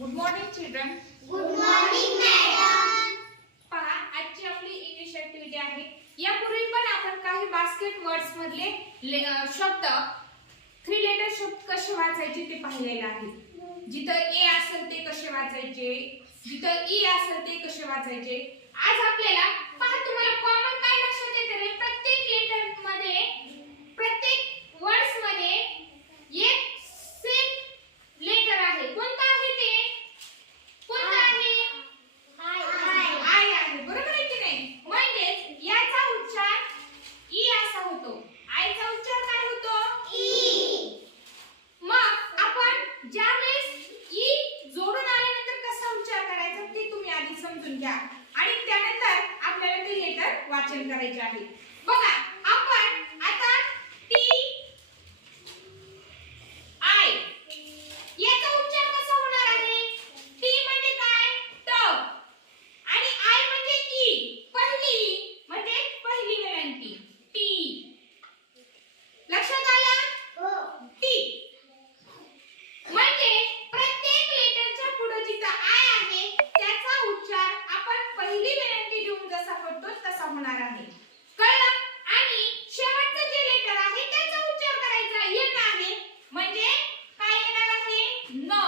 Good morning children good morning madam पहा आजची आपली इंग्लिश ऍक्टिव्हिटी आहे. यापूर्वी पण आपण काही बास्केट वर्ड्स मधले शब्द थ्री लेटर शब्द कसे वाचायचे ते पाहिलेलं आहे. जिथं ए असेल ते कसे वाचायचे? जिथं ई असेल ते कसे वाचायचे? आज आपल्याला पहा तुम्हाला कॉमन काय लक्षात येते रे प्रत्येक लेटरमध्ये प्रत्येक वर्ड्समध्ये एक सेम लेटर आहे कोणतं आहे ते कोणतं आहे हाय हाय आय आहे बरोबर आहे की नाही म्हणजेच याचा उच्चार ई असा होतो आयचा उच्चार काय होतो ई मग आपण ज्या वेळेस ई जोडून आल्यानंतर कसा उच्चार करायचा ते तुम्ही आधी समजून घ्या. आणि त्यानंतर आपल्याला ते लेटर वाचन करायचे आहे. बघा आपण आता टी आय याचा उच्चार कसा होणार आहे टी म्हणजे काय टब आणि आय म्हणजे ई पहिली म्हणजे पहिली विनंती टी लक्षात आलं हो टी म्हणजे प्रत्येक लेटरच्या पुढे जिथं आय आहे त्याचा उच्चार आपण पहिली विनंती देऊन जसा करतो तसा होणार आहे कळलं आणि शेवटचं जे लेटर आहे त्याचा उच्चार करायचा एक आहे म्हणजे काय येणार आहे? न.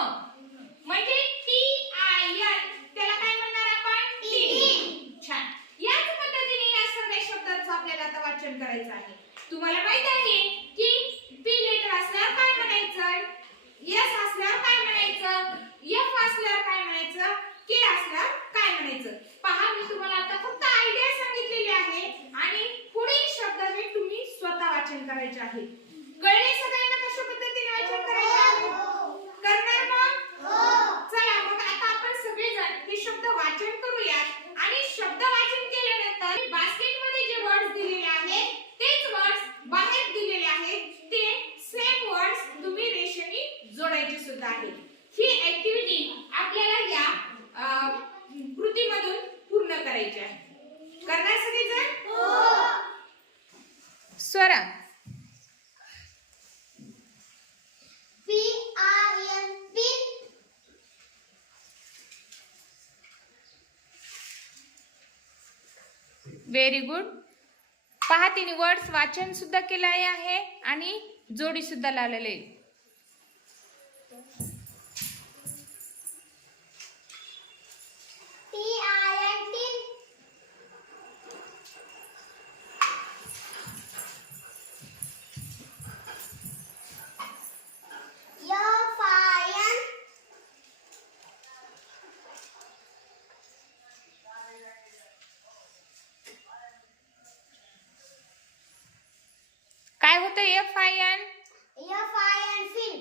म्हणजे टी आय एन त्याला काय म्हणणार आपण? टी छान. याच पद्धतीने या सगळ्या शब्दांचं आपल्याला आता वाचन करायचं आहे. तुम्हाला माहीत आहे की पी लेटर असल्यावर काय म्हणायचं? एस असल्यावर काय म्हणायचं? एफ असल्यावर काय म्हणायचं? के असल्यावर काय म्हणायचं? पहा मी तुम्हाला आता फक्त आयडिया सांगितलेली आहे आणि पुढील शब्द हे तुम्ही स्वतः वाचन करायचे आहे कळले सगळ्यांना कशा पद्धतीने वाचन करायचे आहे करणार मग चला मग आता आपण सगळेजण हे शब्द वाचन करूयात आणि शब्द वाचन केल्यानंतर बास्केटमध्ये जे वर्ड्स दिलेले आहेत तेच वर्ड्स बाहेर दिलेले आहेत ते सेम वर्ड्स तुम्ही रेषेने जोडायचे सुद्धा आहे ही ऍक्टिव्हिटी आपल्याला या अं, कृतीमधून पूर्ण करायची आहे करणार सगळेजण Swara P I N P very good पहा तिने वर्ड्स वाचनसुद्धा केलं आहे आणि जोडीसुद्धा लावलेली. आहे P I N T F I N होतं F I N F I N fin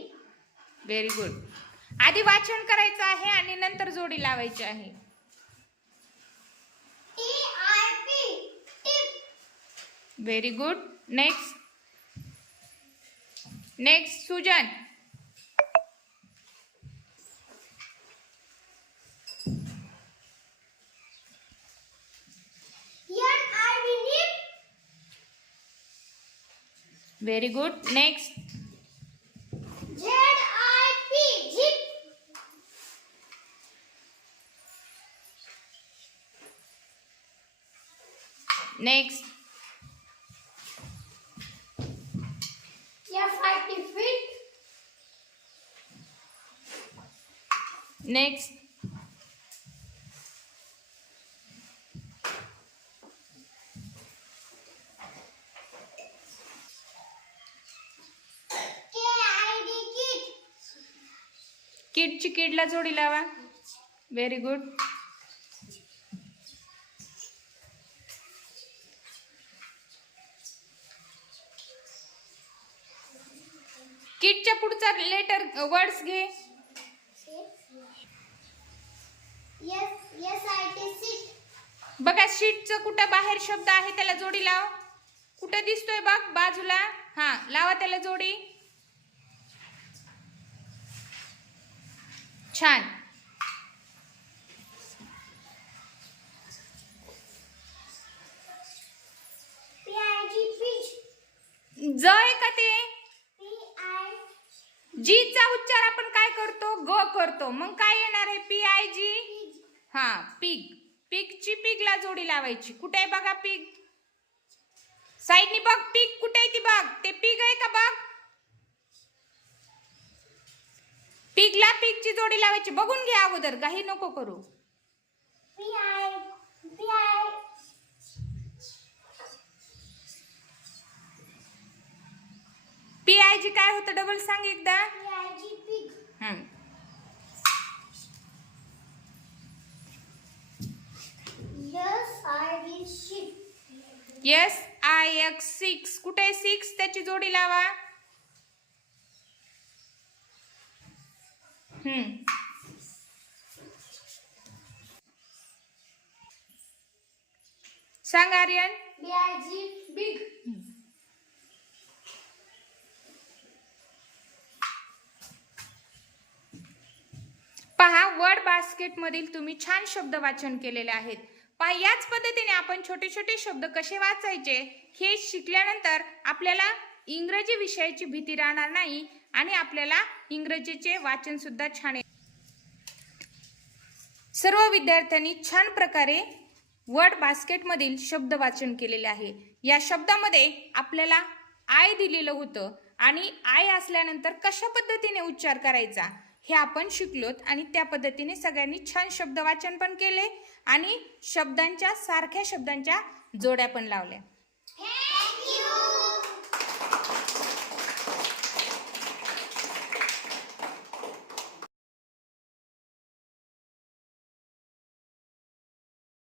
very good आधी वाचन करायचं आहे आणि नंतर जोडी लावायची आहे. T I P tip very good next next Sujan. very good. Next. Z I P zip. Next. F I T fit next. किडची किडला जोडी लावा. व्हेरी गुड किडच्या पुढचा लेटर वर्ड्स घे. आय टी बघा शीटचं कुठं बाहेर शब्द आहे त्याला जोडी लाव. कुठं दिसतोय बघ बाजूला. हा लावा त्याला जोडी. छान. जी आहे का ते? जीचा उच्चार आपण काय करतो? ग करतो. मग काय येणार आहे? पी आय जी हा पिग पिगची पिगला जोडी लावायची. कुठे आहे बघा पिग साईडनी बघ पिग कुठे आहे ती बघ. ते पिग आहे का बघ? पिगला पिगची जोडी लावायची. बघून घ्या अगोदर. काही नको करू. पी आय जी काय होतं? डबल सांग एकदा. P yes I X six कुठे सिक्स त्याची जोडी लावा. सांग आर्यन. big. पहा वर्ड बास्केट मधील तुम्ही छान शब्द वाचन केलेले आहेत. पहा याच पद्धतीने आपण छोटे छोटे शब्द कसे वाचायचे हे शिकल्यानंतर आपल्याला इंग्रजी विषयाची भीती राहणार नाही आणि आपल्याला इंग्रजीचे वाचन सुद्धा छान येईल. सर्व विद्यार्थ्यांनी छान प्रकारे वर्ड बास्केटमधील शब्द वाचन केलेले आहे या शब्दामध्ये आपल्याला आय दिलेलं होतं आणि आय असल्यानंतर कशा पद्धतीने उच्चार करायचा हे आपण शिकलोत आणि त्या पद्धतीने सगळ्यांनी छान शब्द वाचन पण केले आणि शब्दांच्या सारख्या शब्दांच्या जोड्या पण लावल्या